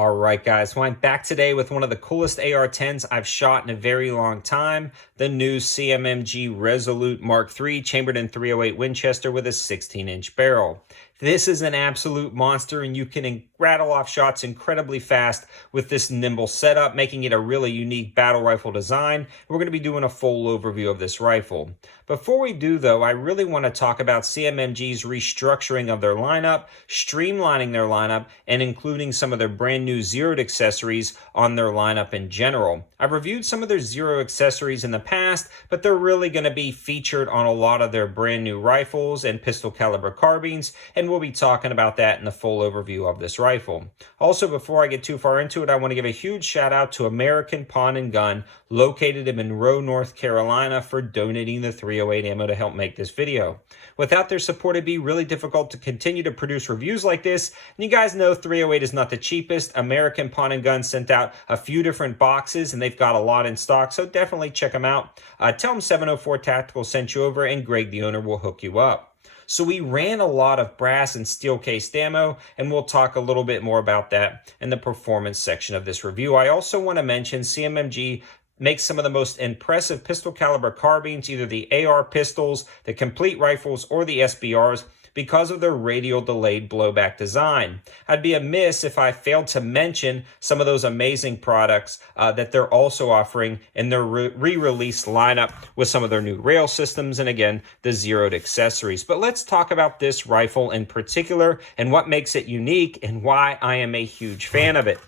All right, guys, well, I'm back today with one of the coolest AR-10s I've shot in a very long time, the new CMMG RESOLUTE Mark III chambered in .308 Winchester with a 16-inch barrel. This is an absolute monster, and you can rattle off shots incredibly fast with this nimble setup, making it a really unique battle rifle design. We're going to be doing a full overview of this rifle. Before we do, though, I really want to talk about CMMG's restructuring of their lineup, streamlining their lineup, and including some of their brand new zeroed accessories on their lineup in general. I've reviewed some of their zero accessories in the past, but they're really going to be featured on a lot of their brand new rifles and pistol caliber carbines, and we'll be talking about that in the full overview of this rifle. Also, before I get too far into it, I want to give a huge shout out to American Pawn & Gun, located in Monroe, North Carolina, for donating the .308 ammo to help make this video. Without their support, it'd be really difficult to continue to produce reviews like this, and you guys know .308 is not the cheapest. American Pawn & Gun sent out a few different boxes, and they've got a lot in stock, so definitely check them out. Tell them 704 Tactical sent you over, and Greg, the owner, will hook you up. So we ran a lot of brass and steel cased ammo, and we'll talk a little bit more about that in the performance section of this review. I also want to mention CMMG makes some of the most impressive pistol caliber carbines, either the AR pistols, the complete rifles, or the SBRs, because of their radial delayed blowback design. I'd be amiss if I failed to mention some of those amazing products that they're also offering in their re-release lineup with some of their new rail systems and, again, the zeroed accessories. But let's talk about this rifle in particular and what makes it unique and why I am a huge fan of it.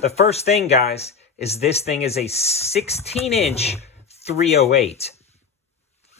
The first thing, guys, is this thing is a 16-inch .308.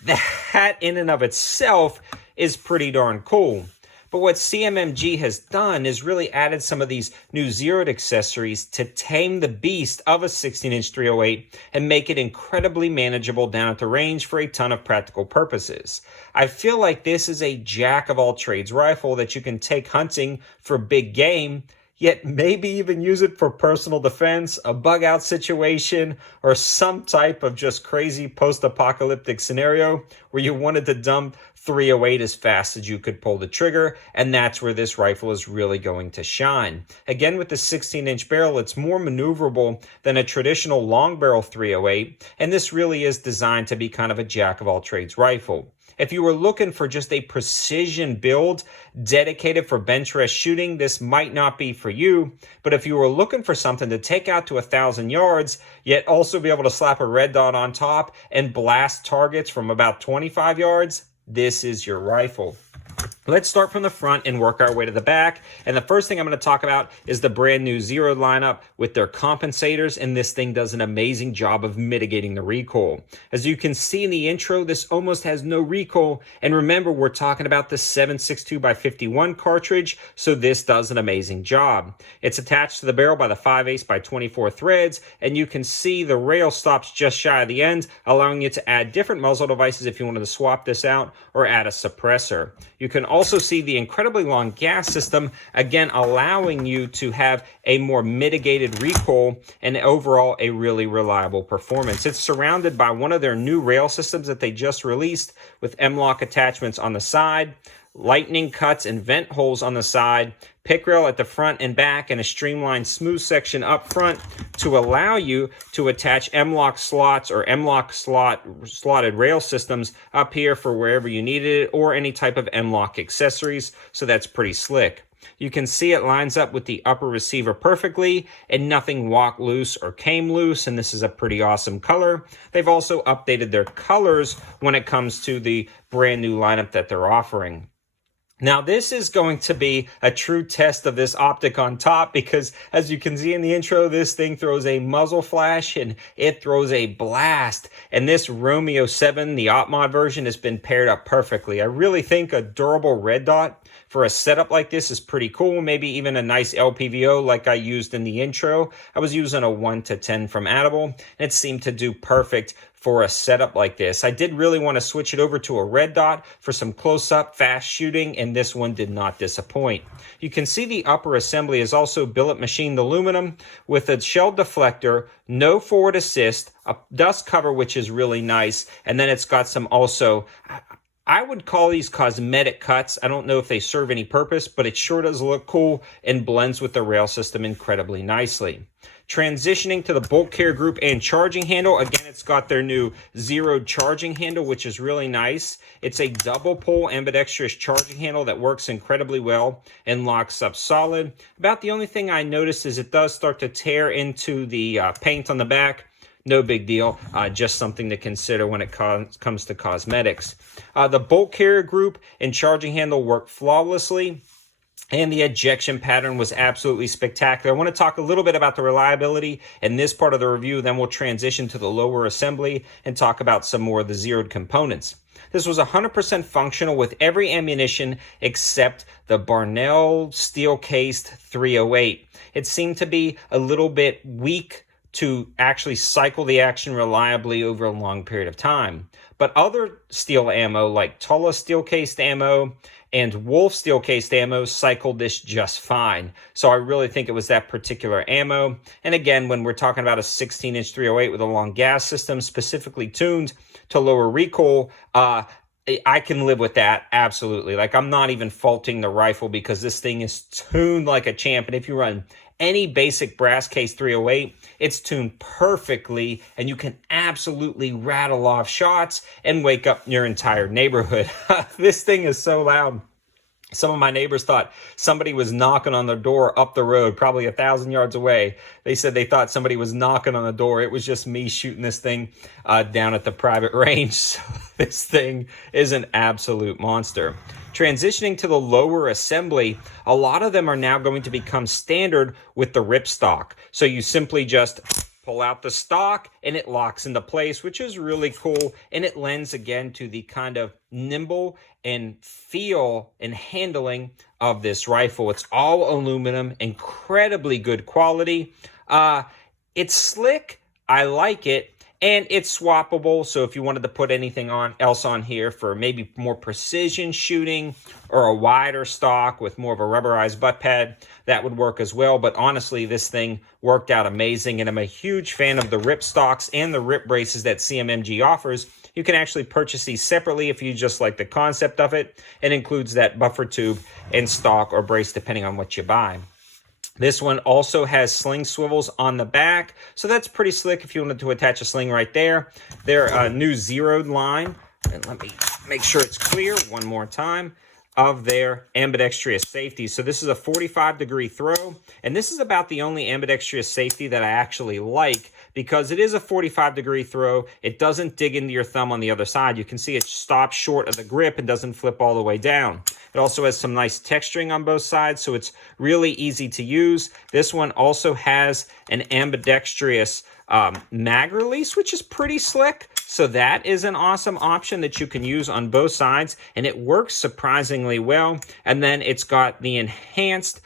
That in and of itself is pretty darn cool. But what CMMG has done is really added some of these new zeroed accessories to tame the beast of a 16-inch .308 and make it incredibly manageable down at the range for a ton of practical purposes. I feel like this is a jack-of-all-trades rifle that you can take hunting for big game, yet maybe even use it for personal defense, a bug-out situation, or some type of just crazy post-apocalyptic scenario where you wanted to dump .308 as fast as you could pull the trigger, and that's where this rifle is really going to shine. Again, with the 16-inch barrel, it's more maneuverable than a traditional long barrel .308, and this really is designed to be kind of a jack-of-all-trades rifle. If you were looking for just a precision build dedicated for bench rest shooting, this might not be for you. But if you were looking for something to take out to 1,000 yards, yet also be able to slap a red dot on top and blast targets from about 25 yards, this is your rifle. Let's start from the front and work our way to the back. And the first thing I'm going to talk about is the brand new zeroed lineup with their compensators. And this thing does an amazing job of mitigating the recoil. As you can see in the intro, this almost has no recoil. And remember, we're talking about the 7.62x51 cartridge. So this does an amazing job. It's attached to the barrel by the 5/8 by 24 threads. And you can see the rail stops just shy of the end, allowing you to add different muzzle devices if you wanted to swap this out or add a suppressor. You can also see the incredibly long gas system, again allowing you to have a more mitigated recoil and overall a really reliable performance. It's surrounded by one of their new rail systems that they just released with M-LOK attachments on the side, lightning cuts and vent holes on the side, pick rail at the front and back, and a streamlined smooth section up front to allow you to attach M-LOK slots or M-LOK slotted rail systems up here for wherever you needed it, or any type of M-LOK accessories. So that's pretty slick. You can see it lines up with the upper receiver perfectly, and nothing walked loose or came loose, and this is a pretty awesome color. They've also updated their colors when it comes to the brand new lineup that they're offering. Now, this is going to be a true test of this optic on top because, as you can see in the intro, this thing throws a muzzle flash and it throws a blast. And this Romeo 7, the op mod version, has been paired up perfectly. I really think a durable red dot for a setup like this is pretty cool. Maybe even a nice LPVO like I used in the intro. I was using a 1-10 from Adable, and it seemed to do perfect for a setup like this. I did really want to switch it over to a red dot for some close-up fast shooting, and this one did not disappoint. You can see the upper assembly is also billet machined aluminum with a shell deflector, no forward assist, a dust cover which is really nice, and then it's got some also, I would call these cosmetic cuts. I don't know if they serve any purpose, but it sure does look cool and blends with the rail system incredibly nicely. Transitioning to the bolt carrier group and charging handle, again, it's got their new zeroed charging handle, which is really nice. It's a double pole ambidextrous charging handle that works incredibly well and locks up solid. About the only thing I noticed is it does start to tear into the paint on the back. No big deal, just something to consider when it comes to cosmetics. The bolt carrier group and charging handle work flawlessly, and the ejection pattern was absolutely spectacular. I want to talk a little bit about the reliability in this part of the review, then we'll transition to the lower assembly and talk about some more of the zeroed components. This was 100% functional with every ammunition except the Barnell steel-cased 308. It seemed to be a little bit weak to actually cycle the action reliably over a long period of time. But other steel ammo like Tulla steel-cased ammo and Wolf steel-cased ammo cycled this just fine. So I really think it was that particular ammo. And again, when we're talking about a 16-inch 308 with a long gas system specifically tuned to lower recoil, I can live with that, absolutely. Like, I'm not even faulting the rifle because this thing is tuned like a champ. And if you run any basic brass case 308, it's tuned perfectly, and you can absolutely rattle off shots and wake up your entire neighborhood. This thing is so loud. Some of my neighbors thought somebody was knocking on their door up the road, probably 1,000 yards away. They said they thought somebody was knocking on the door. It was just me shooting this thing down at the private range. So this thing is an absolute monster. Transitioning to the lower assembly, a lot of them are now going to become standard with the ripstock. So you simply just pull out the stock and it locks into place, which is really cool. And it lends again to the kind of nimble and feel and handling of this rifle. It's all aluminum, incredibly good quality. It's slick. I like it. And it's swappable, so if you wanted to put anything else on here for maybe more precision shooting or a wider stock with more of a rubberized butt pad, that would work as well. But honestly, this thing worked out amazing, and I'm a huge fan of the rip stocks and the rip braces that CMMG offers. You can actually purchase these separately if you just like the concept of it. It includes that buffer tube and stock or brace depending on what you buy. This one also has sling swivels on the back, so that's pretty slick if you wanted to attach a sling right there. Their new zeroed line, and let me make sure it's clear one more time, of their ambidextrous safety. So this is a 45-degree throw, and this is about the only ambidextrous safety that I actually like because it is a 45-degree throw. It doesn't dig into your thumb on the other side. You can see it stops short of the grip and doesn't flip all the way down. It also has some nice texturing on both sides, so it's really easy to use. This one also has an ambidextrous mag release, which is pretty slick. So that is an awesome option that you can use on both sides, and it works surprisingly well. And then it's got the enhanced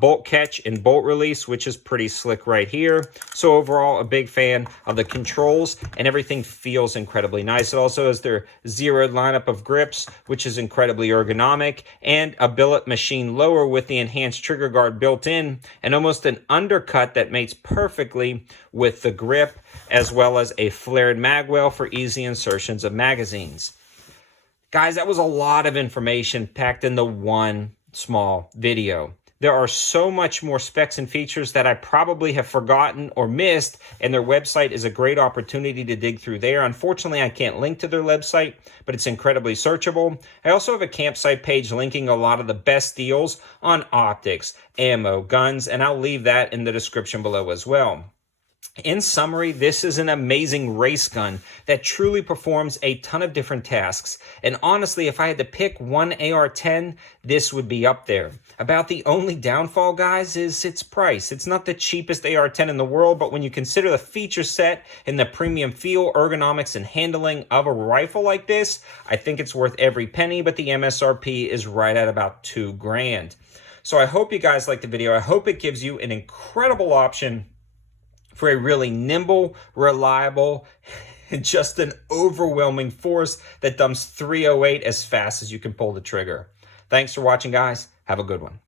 bolt catch and bolt release, which is pretty slick right here. So overall, a big fan of the controls, and everything feels incredibly nice. It also has their zeroed lineup of grips, which is incredibly ergonomic, and a billet machine lower with the enhanced trigger guard built in, and almost an undercut that mates perfectly with the grip, as well as a flared magwell for easy insertions of magazines. Guys, that was a lot of information packed into one small video. There are so much more specs and features that I probably have forgotten or missed, and their website is a great opportunity to dig through there. Unfortunately, I can't link to their website, but it's incredibly searchable. I also have a campsite page linking a lot of the best deals on optics, ammo, guns, and I'll leave that in the description below as well. In summary, this is an amazing race gun that truly performs a ton of different tasks. And honestly, if I had to pick one AR-10, this would be up there. About the only downfall, guys, is its price. It's not the cheapest AR-10 in the world, but when you consider the feature set and the premium feel, ergonomics, and handling of a rifle like this, I think it's worth every penny, but the MSRP is right at about $2,000. So I hope you guys liked the video. I hope it gives you an incredible option for a really nimble, reliable, and just an overwhelming force that dumps 308 as fast as you can pull the trigger. Thanks for watching, guys. Have a good one.